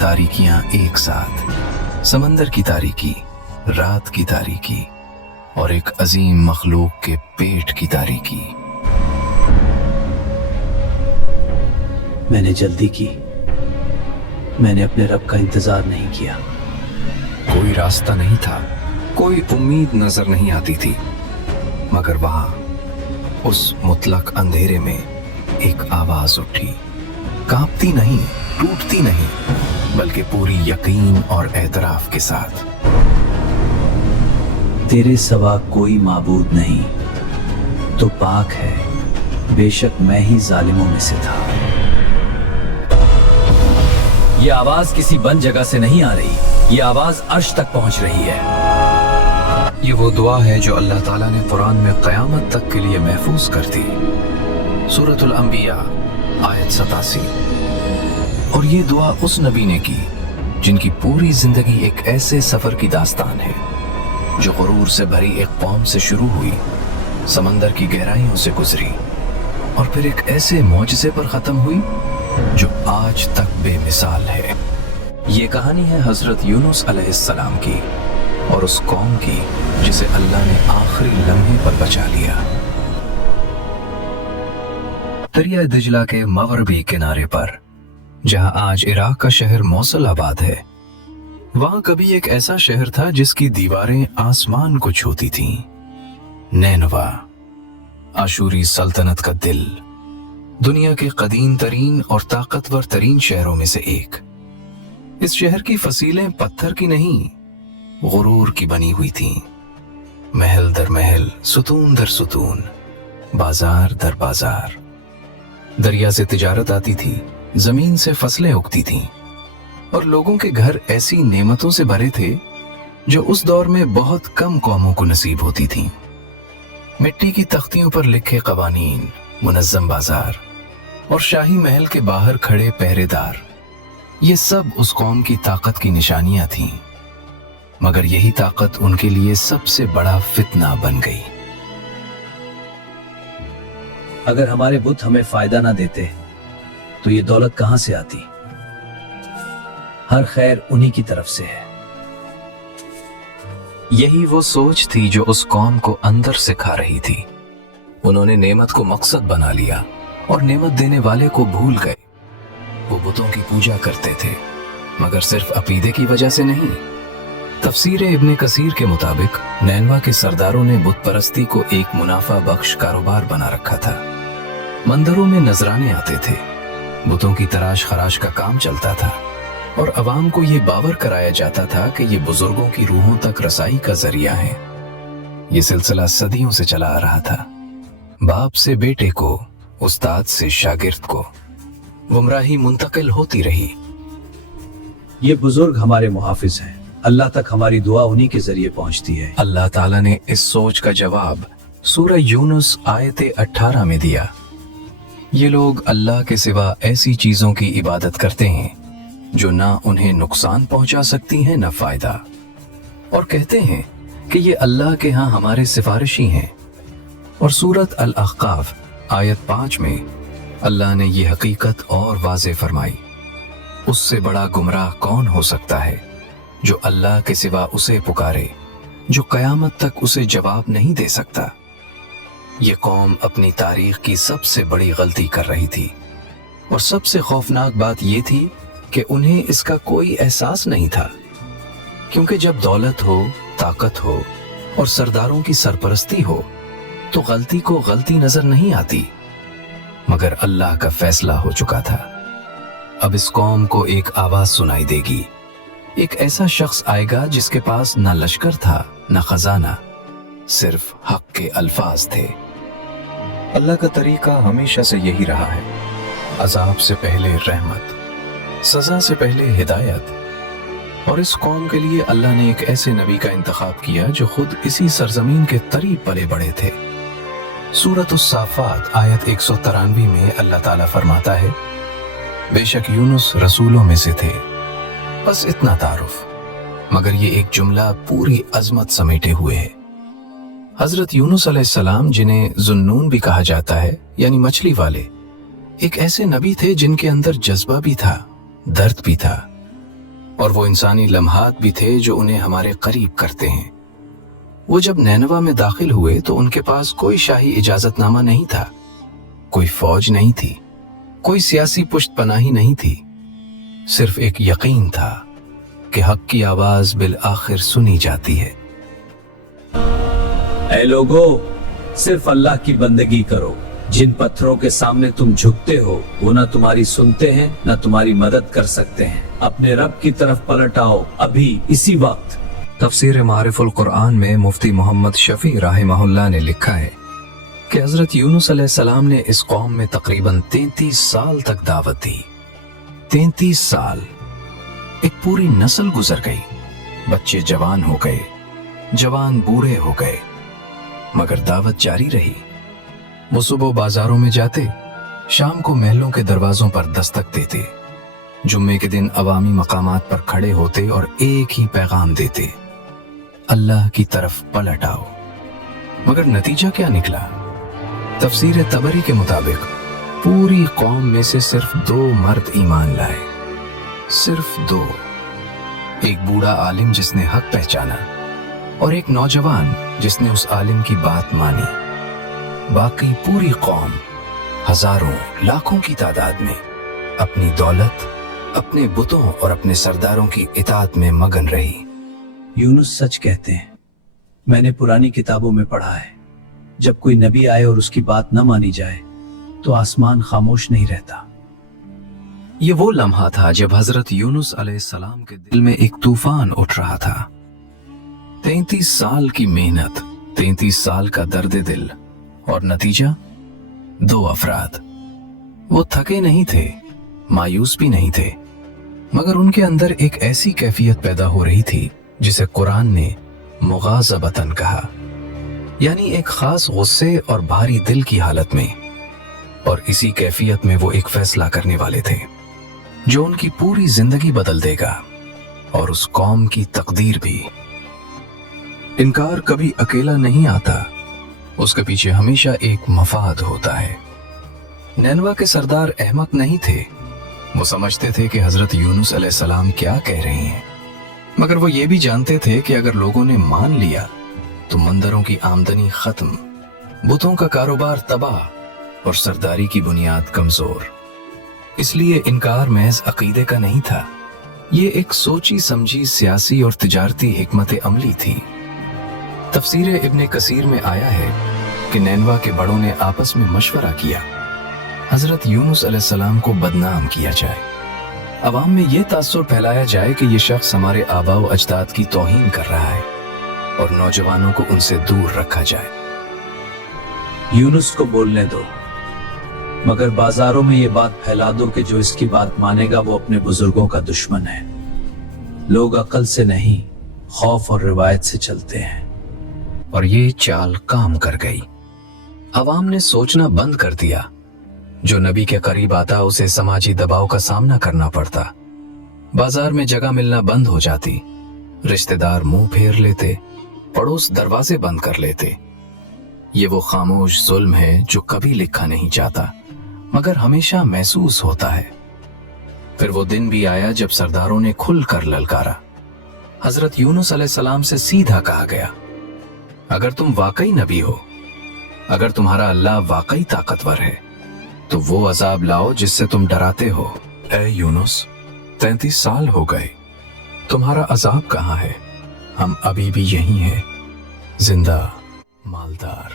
तारीकियां एक साथ, समंदर की तारीकी, रात की तारीकी और एक अजीम मखलूक के पेट की तारीकी। मैंने जल्दी की, मैंने अपने रब का इंतजार नहीं किया। कोई रास्ता नहीं था, कोई उम्मीद नजर नहीं आती थी, मगर वहां उस मुतलक अंधेरे में एक आवाज उठी, कांपती नहीं, टूटती नहीं, बल्कि पूरी यकीन और एतराफ के साथ। तेरे सिवा कोई माबूद नहीं, तो पाक है, बेशक मैं ही जालिमों में से था। ये आवाज किसी बंद जगह से नहीं आ रही, ये आवाज अर्श तक पहुंच रही है। ये वो दुआ है जो अल्लाह ताला ने कुरान में क़यामत तक के लिए महफूज कर दी। सूरतुल अंबिया आयत 87। और ये दुआ उस नबी ने की जिनकी पूरी जिंदगी एक ऐसे सफर की दास्तान है जो गुरूर से भरी एक कौम से शुरू हुई, समंदर की गहराइयों से गुजरी और फिर एक ऐसे मौजज़े पर खत्म हुई जो आज तक बेमिसाल है। ये कहानी है हजरत यूनुस अलैहिस्सलाम की और उस कौम की जिसे अल्लाह ने आखिरी लम्हे पर बचा लिया। दरिया दिजला के मगरबी किनारे पर, जहां आज इराक का शहर मौसल आबाद है, वहां कभी एक ऐसा शहर था जिसकी दीवारें आसमान को छूती थीं। नैनवा, आशूरी सल्तनत का दिल, दुनिया के कदीम तरीन और ताकतवर तरीन शहरों में से एक। इस शहर की फसीलें पत्थर की नहीं, गुरूर की बनी हुई थीं। महल दर महल, सुतून दर सुतून, बाजार दर बाजार। दरिया से तिजारत आती थी, जमीन से फसलें उगती थीं और लोगों के घर ऐसी नेमतों से भरे थे जो उस दौर में बहुत कम कौमों को नसीब होती थीं। मिट्टी की तख्तियों पर लिखे कवानीन, मुनज़्ज़म बाजार और शाही महल के बाहर खड़े पहरेदार, ये सब उस कौम की ताकत की निशानियां थीं। मगर यही ताकत उनके लिए सबसे बड़ा फितना बन गई। अगर हमारे बुत हमें फायदा ना देते तो ये दौलत कहां से आती? हर खैर उन्हीं की तरफ से है। यही वो सोच थी जो उस कौम को अंदर से खा रही थी। उन्होंने नेमत को मकसद बना लिया और नेमत देने वाले को भूल गए। वो बुतों की पूजा करते थे, मगर सिर्फ अकीदे की वजह से नहीं। तफसीर इब्ने कसीर के मुताबिक नैनवा के सरदारों ने बुत परस्ती को एक मुनाफा बख्श कारोबार बना रखा था। मंदिरों में नजराने आते थे, बुतों की तराश खराश का काम चलता था और अवाम को ये बावर कराया जाता था कि ये बुजुर्गों की रूहों तक रसाई का जरिया है। ये सिलसिला सदियों से चला आ रहा था, बाप से बेटे को, उस्ताद से शागिर्द को। गुमराही मुंतकिल होती रही। ये बुजुर्ग हमारे मुहाफिज हैं, अल्लाह तक हमारी दुआ उन्हीं के जरिए पहुंचती है। अल्लाह ताला ने इस सोच का जवाब सूरह यूनुस आयत 18 में दिया। ये लोग अल्लाह के सिवा ऐसी चीजों की इबादत करते हैं जो ना उन्हें नुकसान पहुंचा सकती हैं ना फायदा, और कहते हैं कि ये अल्लाह के यहाँ हमारे सिफारिशी हैं। और सूरत अल-अहकाफ आयत 5 में अल्लाह ने ये हकीकत और वाज़े फरमाई, उससे बड़ा गुमराह कौन हो सकता है जो अल्लाह के सिवा उसे पुकारे, जो कयामत तक उसे जवाब नहीं दे सकता। ये कौम अपनी तारीख की सबसे बड़ी गलती कर रही थी और सबसे खौफनाक बात यह थी कि उन्हें इसका कोई एहसास नहीं था, क्योंकि जब दौलत हो, ताकत हो और सरदारों की सरपरस्ती हो तो गलती को गलती नजर नहीं आती। मगर अल्लाह का फैसला हो चुका था। अब इस कौम को एक आवाज सुनाई देगी। एक ऐसा शख्स आएगा जिसके पास ना लश्कर था ना खजाना, सिर्फ हक के अल्फाज थे। अल्लाह का तरीका हमेशा से यही रहा है, अजाब से पहले रहमत, सजा से पहले हिदायत। और इस कौम के लिए अल्लाह ने एक ऐसे नबी का इंतखाब किया जो खुद इसी सरजमीन के करीब पले बड़े थे। सूरत उस-साफ़ात आयत 193 में अल्लाह ताला फरमाता है, बेशक यूनुस रसूलों में से थे। बस इतना तारुफ, मगर ये एक जुमला पूरी अजमत समेटे हुए है। हजरत यूनुस अलैहिस्सलाम, जिन्हें जुन्नून भी कहा जाता है, यानी मछली वाले, एक ऐसे नबी थे जिनके अंदर जज्बा भी था, दर्द भी था, और वो इंसानी लम्हात भी थे जो उन्हें हमारे करीब करते हैं। वो जब नैनवा में दाखिल हुए तो उनके पास कोई शाही इजाजतनामा नहीं था, कोई फौज नहीं थी, कोई सियासी पुष्टपनाही नहीं थी। सिर्फ एक यकीन था कि हक की आवाज बिल आखिर सुनी जाती है। ऐ लोगो, सिर्फ अल्लाह की बंदगी करो। जिन पत्थरों के सामने तुम झुकते हो वो न तुम्हारी सुनते हैं न तुम्हारी मदद कर सकते हैं। अपने रब की तरफ पलट आओ अभी इसी वक्त। तफसीर मारिफुल कुरान में मुफ्ती मोहम्मद शफी राहिमहुल्लाह ने लिखा है कि हजरत यूनुस अलैहिस्सलाम ने इस कौम में तकरीबन 33 साल तक दावत दी। 33 साल, एक पूरी नस्ल गुजर गई। बच्चे जवान हो गए, जवान बूढ़े हो गए, मगर दावत जारी रही। वो सुबह बाजारों में जाते, शाम को महलों के दरवाजों पर दस्तक देते, जुम्मे के दिन अवामी मकामात पर खड़े होते और एक ही पैगाम देते, अल्लाह की तरफ पलट आओ। मगर नतीजा क्या निकला? तफसीर तबरी के मुताबिक पूरी कौम में से सिर्फ 2 मर्द ईमान लाए, सिर्फ 2। एक बूढ़ा आलिम जिसने हक पहचाना और एक नौजवान जिसने उस आलिम की बात मानी। बाकी पूरी कौम हजारों लाखों की तादाद में अपनी दौलत, अपने बुतों और अपने सरदारों की इताअत में मगन रही। यूनुस सच कहते हैं। मैंने पुरानी किताबों में पढ़ा है, जब कोई नबी आए और उसकी बात न मानी जाए तो आसमान खामोश नहीं रहता। ये वो लम्हा था जब हजरत यूनुस अलैहिस्सलाम के दिल में एक तूफान उठ रहा था। 33 साल की मेहनत, 33 साल का दर्द दिल, और नतीजा 2 अफराद। वो थके नहीं थे, मायूस भी नहीं थे, मगर उनके अंदर एक ऐसी कैफियत पैदा हो रही थी जिसे कुरान ने मुगाज़बतन कहा, यानी एक खास गुस्से और भारी दिल की हालत में। और इसी कैफियत में वो एक फैसला करने वाले थे जो उनकी पूरी जिंदगी बदल देगा और उस कौम की तकदीर भी। इनकार कभी अकेला नहीं आता, उसके पीछे हमेशा एक मफाद होता है। नैनवा के सरदार अहमक नहीं थे। वो समझते थे कि हजरत यूनुस अलैहिस्सलाम क्या कह रहे हैं, मगर वो ये भी जानते थे कि अगर लोगों ने मान लिया तो मंदिरों की आमदनी खत्म, बुतों का कारोबार तबाह और सरदारी की बुनियाद कमजोर। इसलिए इनकार महज अकीदे का नहीं था, ये एक सोची समझी सियासी और तिजारती हिकमत अमली थी। तफसीर इब्ने कसीर में आया है कि नैनवा के बड़ों ने आपस में मशवरा किया, हजरत यूनुस अलैहिस्सलाम को बदनाम किया जाए, अवाम में ये तासुर फैलाया जाए कि ये शख्स हमारे आबा व अजदाद की तौहीन कर रहा है और नौजवानों को उनसे दूर रखा जाए। यूनुस को बोलने दो, मगर बाजारों में ये बात फैला दो कि जो इसकी बात मानेगा वो अपने बुजुर्गों का दुश्मन है। लोग अकल से नहीं, खौफ और रिवायत से चलते हैं। और ये चाल काम कर गई। अवाम ने सोचना बंद कर दिया। जो नबी के करीब आता उसे समाजी दबाव का सामना करना पड़ता। बाजार में जगह मिलना बंद हो जाती, रिश्तेदार मुंह फेर लेते, पड़ोस दरवाजे बंद कर लेते। ये वो खामोश जुल्म है जो कभी लिखा नहीं जाता, मगर हमेशा महसूस होता है। फिर वो दिन भी आया जब सरदारों ने खुलकर ललकारा। हजरत यूनुस अलैहिस्सलाम से सीधा कहा गया, अगर तुम वाकई नबी हो, अगर तुम्हारा अल्लाह वाकई ताकतवर है, तो वो अजाब लाओ जिससे तुम डराते हो। ऐ यूनुस, 33 साल हो गए, तुम्हारा अजाब कहाँ है? हम अभी भी यहीं हैं, जिंदा, मालदार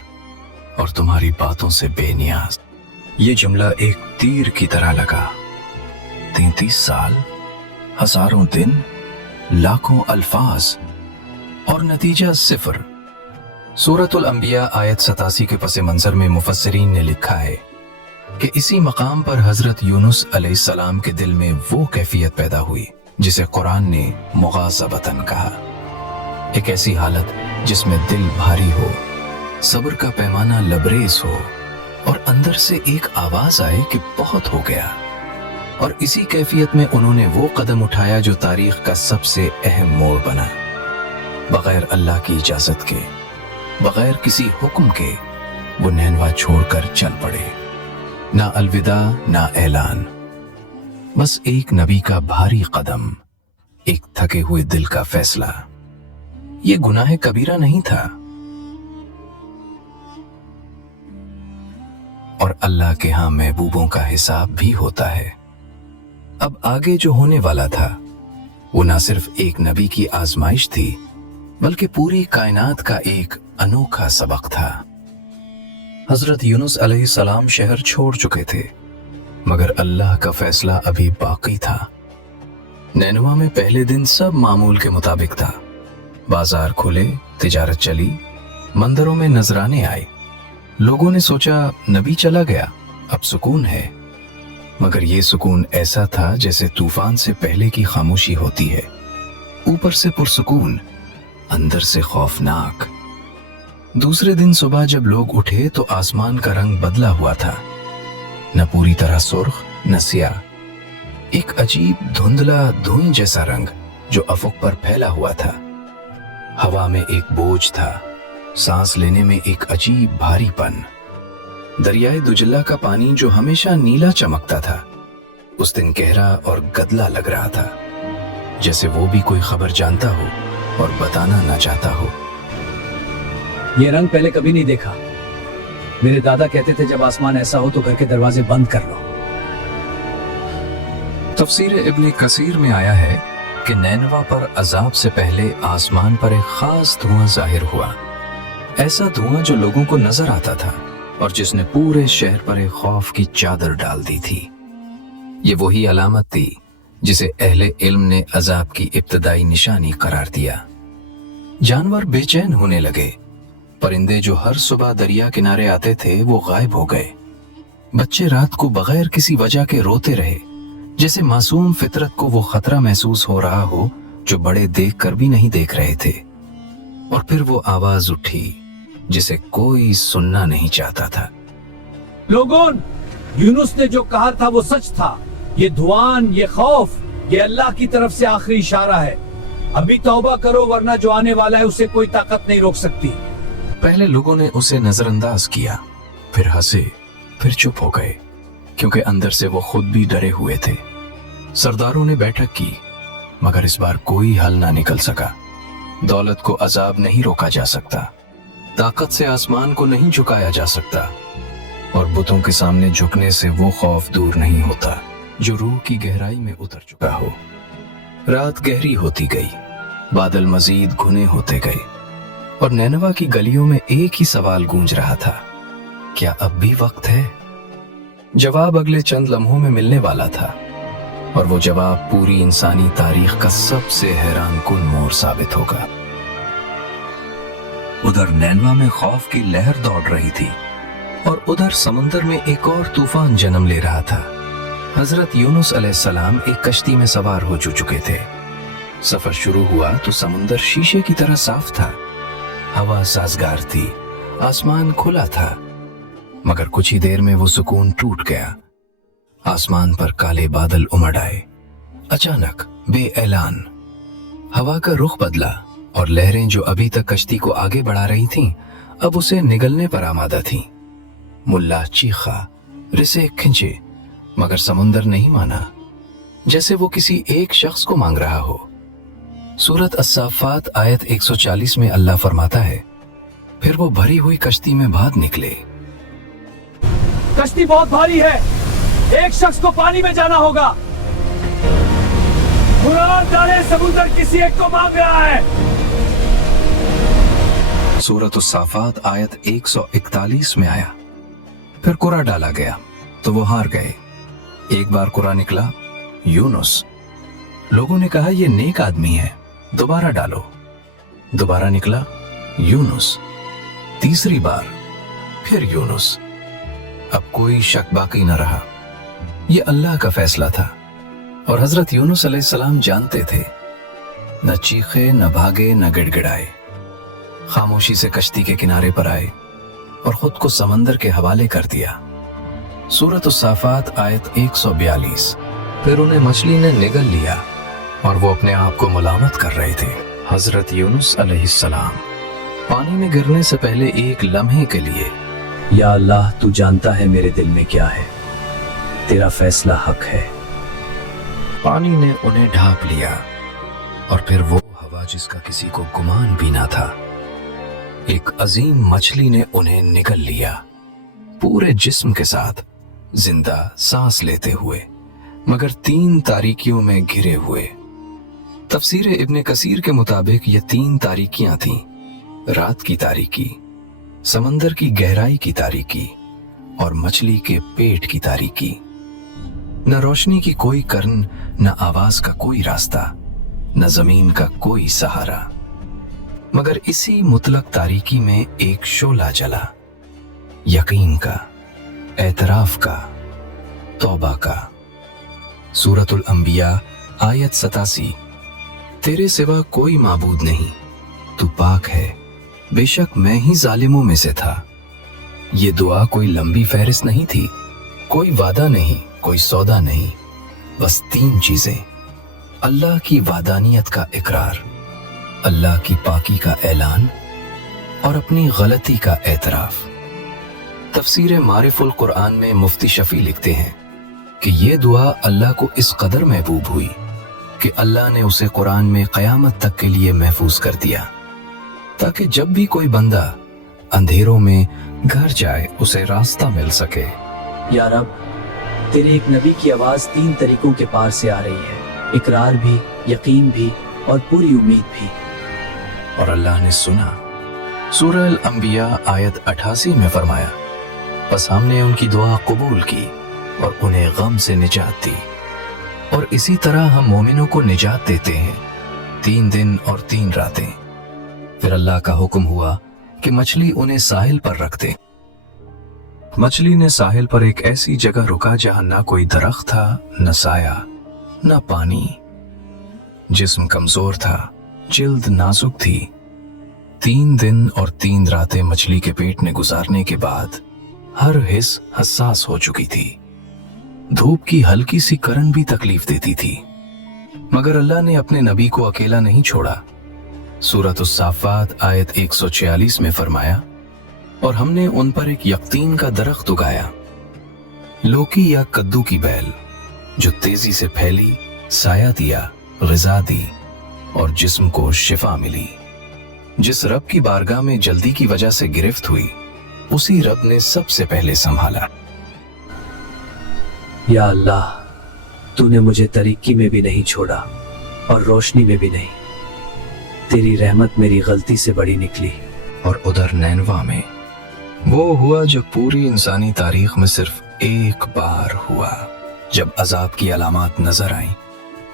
और तुम्हारी बातों से बेनियाज। ये जुमला एक तीर की तरह लगा। 33 साल, हजारों दिन, लाखों अल्फाज और नतीजा 0। सूरतुल अंबिया आयत 87 के पस मंजर में मुफस्सिरीन ने लिखा है कि इसी मकाम पर हजरत यूनुस अलैहिस्सलाम के दिल में वो कैफियत पैदा हुई जिसे कुरान ने मुगाज़बतन कहा। एक ऐसी हालत जिसमें दिल भारी हो, सब्र का पैमाना लबरेज हो और अंदर से एक आवाज आए कि बहुत हो गया। और इसी कैफियत में उन्होंने वो कदम उठाया जो तारीख का सबसे अहम मोड़ बना। बगैर अल्लाह की इजाजत के, बगैर किसी हुक्म के वो नैनवा छोड़कर चल पड़े। ना अलविदा, ना ऐलान, बस एक नबी का भारी कदम, एक थके हुए दिल का फैसला। ये गुनाह कबीरा नहीं था और अल्लाह के यहां महबूबों का हिसाब भी होता है। अब आगे जो होने वाला था वो ना सिर्फ एक नबी की आजमाइश थी बल्कि पूरी कायनात का एक अनोखा सबक था। हजरत यूनुस अलैहिस्सलाम शहर छोड़ चुके थे मगर अल्लाह का फैसला अभी बाकी था। नैनवा में पहले दिन सब मामूल के मुताबिक था। बाजार खुले, तिजारत चली, मंदिरों में नजराने आए। लोगों ने सोचा नबी चला गया, अब सुकून है। मगर ये सुकून ऐसा था जैसे तूफान से पहले की खामोशी होती है, ऊपर से पुरसुकून, अंदर से खौफनाक। दूसरे दिन सुबह जब लोग उठे तो आसमान का रंग बदला हुआ था, न पूरी तरह सुर्ख न स्याह, एक अजीब धुंधला धुएं जैसा रंग जो अफुक पर फैला हुआ था। हवा में एक बोझ था, सांस लेने में एक अजीब भारीपन। दरियाए दुजला का पानी जो हमेशा नीला चमकता था उस दिन गहरा और गदला लग रहा था, जैसे वो भी कोई खबर जानता हो और बताना ना चाहता हो। ये रंग पहले कभी नहीं देखा। मेरे दादा कहते थे जब आसमान ऐसा हो तो घर के दरवाजे बंद कर लो। तफसीर इब्ने कसीर में आया है कि नैनवा पर अजाब से पहले आसमान पर एक खास धुआं जाहिर हुआ, ऐसा धुआं जो लोगों को नजर आता था और जिसने पूरे शहर पर एक खौफ की चादर डाल दी थी। ये वही अलामत थी जिसे अहले इल्म ने अजाब की इब्तदाई निशानी करार दिया। जानवर बेचैन होने लगे। परिंदे जो हर सुबह दरिया किनारे आते थे वो गायब हो गए। बच्चे रात को बगैर किसी वजह के रोते रहे, जैसे मासूम फितरत को वो खतरा महसूस हो रहा हो जो बड़े देख कर भी नहीं देख रहे थे। और फिर वो आवाज उठी जिसे कोई सुनना नहीं चाहता था। लोगों, यूनुस ने जो कहा था वो सच था। ये धुआं, ये खौफ, ये अल्लाह की तरफ से आखिरी इशारा है। अभी तौबा करो वरना जो आने वाला है उसे कोई ताकत नहीं रोक सकती। पहले लोगों ने उसे नजरअंदाज किया, फिर हंसे, फिर चुप हो गए, क्योंकि अंदर से वो खुद भी डरे हुए थे। सरदारों ने बैठक की मगर इस बार कोई हल ना निकल सका। दौलत को अजाब नहीं रोका जा सकता, ताकत से आसमान को नहीं झुकाया जा सकता, और बुतों के सामने झुकने से वो खौफ दूर नहीं होता जो रूह की गहराई में उतर चुका हो। रात गहरी होती गई, बादल मजीद घुने होते गए और नैनवा की गलियों में एक ही सवाल गूंज रहा था, क्या अब भी वक्त है? जवाब अगले चंद लम्हों में मिलने वाला था और वो जवाब पूरी इंसानी तारीख का सबसे हैरान कुन मोड़ साबित होगा। उधर नैनवा में खौफ की लहर दौड़ रही थी और उधर समंदर में एक और तूफान जन्म ले रहा था। हजरत यूनुस अलैहिस्सलाम एक कश्ती में सवार हो चुके थे। सफर शुरू हुआ तो समुंदर शीशे की तरह साफ था, हवा साजगार थी, आसमान खुला था। मगर कुछ ही देर में वो सुकून टूट गया। आसमान पर काले बादल उमड़ आए। अचानक बेऐलान हवा का रुख बदला और लहरें जो अभी तक कश्ती को आगे बढ़ा रही थीं, अब उसे निगलने पर आमादा थीं। मुल्ला चीखा, रिसे खिंचे, मगर समुंदर नहीं माना, जैसे वो किसी एक शख्स को मांग रहा हो। सूरत अस्साफात आयत 140 में अल्लाह फरमाता है, फिर वो भरी हुई कश्ती में बाहर निकले। कश्ती बहुत भारी है, एक शख्स को पानी में जाना होगा। कुरान डाले, समुद्र किसी एक को मांग रहा है। सूरत अस्साफात आयत 141 में आया, फिर कुरा डाला गया तो वो हार गए। एक बार कुरा निकला, यूनुस। लोगों ने कहा ये नेक आदमी है, दोबारा डालो। दोबारा निकला, यूनुस। तीसरी बार फिर यूनुस। अब कोई शक बाकी न रहा, ये अल्लाह का फैसला था और हजरत यूनुस अलैहिस्सलाम जानते थे। न चीखे, न भागे, न गिड़गिड़ाए, खामोशी से कश्ती के किनारे पर आए और खुद को समंदर के हवाले कर दिया। सूरत अस्साफात आयत 142। फिर उन्हें मछली ने निगल लिया और वो अपने आप को मलामत कर रहे थे। हजरत यूनुस अलैहिस्सलाम पानी में गिरने से पहले एक लम्हे के लिए, या अल्लाह, तू जानता है मेरे दिल में क्या है, तेरा फैसला हक है। पानी ने उन्हें ढांप लिया। और फिर वो हवा जिसका किसी को गुमान भी ना था। एक अजीम मछली ने उन्हें निगल लिया, पूरे जिस्म के साथ, जिंदा सांस लेते हुए, मगर 3 तारीकियों में घिरे हुए। तफसीर इब्ने कसीर के मुताबिक ये 3 तारीकियां थीं, रात की तारीकी, समंदर की गहराई की तारीकी और मछली के पेट की तारीकी। न रोशनी की कोई कर्न, न आवाज का कोई रास्ता, न जमीन का कोई सहारा, मगर इसी मुतलक तारीकी में एक शोला जला, यकीन का, एतराफ का, तौबा का। सूरतुल अंबिया आयत 87। तेरे सिवा कोई माबूद नहीं, तू पाक है, बेशक मैं ही जालिमों में से था। ये दुआ कोई लंबी फहरिस्त नहीं थी, कोई वादा नहीं, कोई सौदा नहीं, बस 3 चीजें: अल्लाह की वादानियत का इकरार, अल्लाह की पाकी का ऐलान और अपनी गलती का एतराफ। तफसीर मारिफुल कुरान में मुफ्ती शफी लिखते हैं कि ये दुआ अल्लाह को इस कदर महबूब हुई कि अल्लाह ने उसे कुरान में क़यामत तक के लिए महफूज कर दिया, ताकि जब भी कोई बंदा अंधेरों में घर जाए उसे रास्ता मिल सके। या रब, तेरे एक नबी की आवाज 3 तरीकों के पार से आ रही है, इकरार भी, यकीन भी और पूरी उम्मीद भी। और अल्लाह ने सुना। सूरह अल-अंबिया आयत 88 में फरमाया, बस हमने उनकी दुआ कबूल की और उन्हें गम से निजात दी। और इसी तरह हम मोमिनों को निजात देते हैं 3 दिन और 3 रातें। फिर अल्लाह का हुक्म हुआ कि मछली उन्हें साहिल पर रख दे। मछली ने साहिल पर एक ऐसी जगह रुका जहां ना कोई दरख्त था, न साया, न पानी। जिस्म कमजोर था, जिल्द नाजुक थी। 3 दिन और 3 रातें मछली के पेट में गुजारने के बाद हर हिस्स हसास हो चुकी थी। धूप की हल्की सी करन भी तकलीफ देती थी, मगर अल्लाह ने अपने नबी को अकेला नहीं छोड़ा। सूरत उस-साफ़ात आयत 146 में फरमाया, और हमने उन पर एक यक़तीन का दरख्त उगाया, लौकी या कद्दू की बेल, जो तेजी से फैली, साया दिया, ग़िज़ा दी और जिस्म को शिफा मिली। जिस रब की बारगाह में जल्दी की वजह से गिरफ्त हुई, उसी रब ने सबसे पहले संभाला। या अल्लाह, तूने मुझे तरीकी में भी नहीं छोड़ा और रोशनी में भी नहीं। तेरी रहमत मेरी गलती से बड़ी निकली। और उधर नैनवा में वो हुआ जो पूरी इंसानी तारीख में सिर्फ एक बार हुआ, जब अजाब की अलामात नजर आई,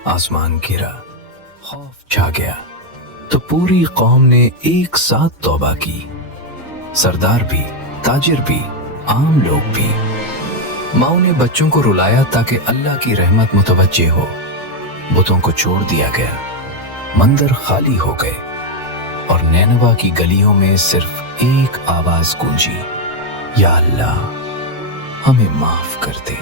आसमान घिरा, खौफ छा गया, तो पूरी कौम ने एक साथ तौबा की। सरदार भी, ताजिर भी, आम लोग भी। माओ ने बच्चों को रुलाया ताकि अल्लाह की रहमत मुतवज्जे हो। बुतों को छोड़ दिया गया, मंदिर खाली हो गए और नैनवा की गलियों में सिर्फ एक आवाज गूंजी, या अल्लाह, हमें माफ कर दे।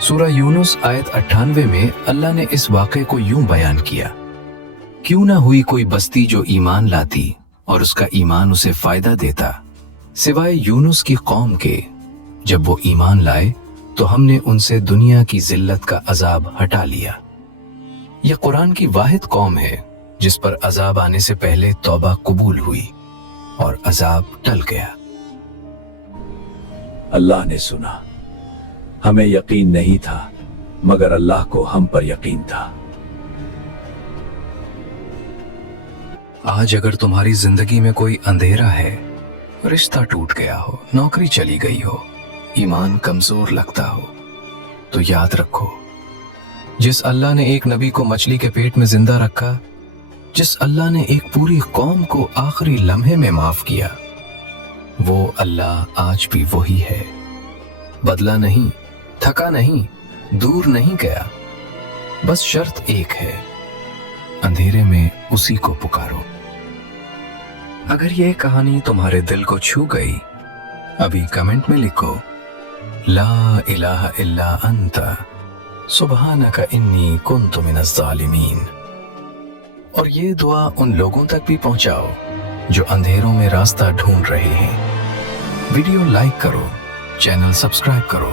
सूरह यूनुस आयत 98 में अल्लाह ने इस वाक़े को यूं बयान किया, क्यों ना हुई कोई बस्ती जो ईमान लाती और उसका ईमान उसे फायदा देता, सिवाय यूनुस की कौम के। जब वो ईमान लाए तो हमने उनसे दुनिया की जिल्लत का अजाब हटा लिया। यह कुरान की वाहिद कौम है जिस पर अजाब आने से पहले तौबा कबूल हुई और अजाब टल गया। अल्लाह ने सुना। हमें यकीन नहीं था, मगर अल्लाह को हम पर यकीन था। आज अगर तुम्हारी जिंदगी में कोई अंधेरा है, रिश्ता टूट गया हो, नौकरी चली गई हो, ईमान कमजोर लगता हो, तो याद रखो, जिस अल्लाह ने एक नबी को मछली के पेट में जिंदा रखा, जिस अल्लाह ने एक पूरी कौम को आखिरी लम्हे में माफ किया, वो अल्लाह आज भी वही है। बदला नहीं, थका नहीं, दूर नहीं गया। बस शर्त एक है, अंधेरे में उसी को पुकारो। अगर ये कहानी तुम्हारे दिल को छू गई, अभी कमेंट में लिखो, ला इलाहा इल्ला अंता सुब्हानका इन्नी कुन्तु मिनज़ ज़ालिमीन। और ये दुआ उन लोगों तक भी पहुंचाओ जो अंधेरों में रास्ता ढूंढ रहे हैं। वीडियो लाइक करो, चैनल सब्सक्राइब करो,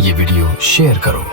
ये वीडियो शेयर करो।